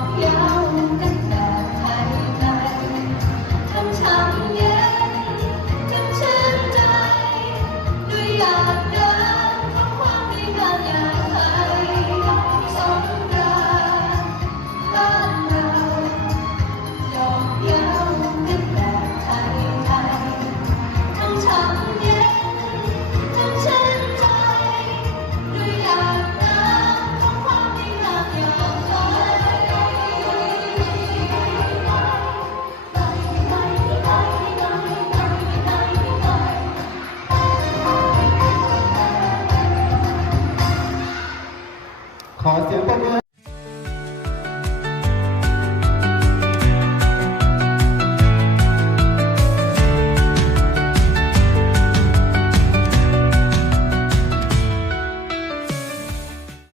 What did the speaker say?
yeah. ขอเสียงปรบมือ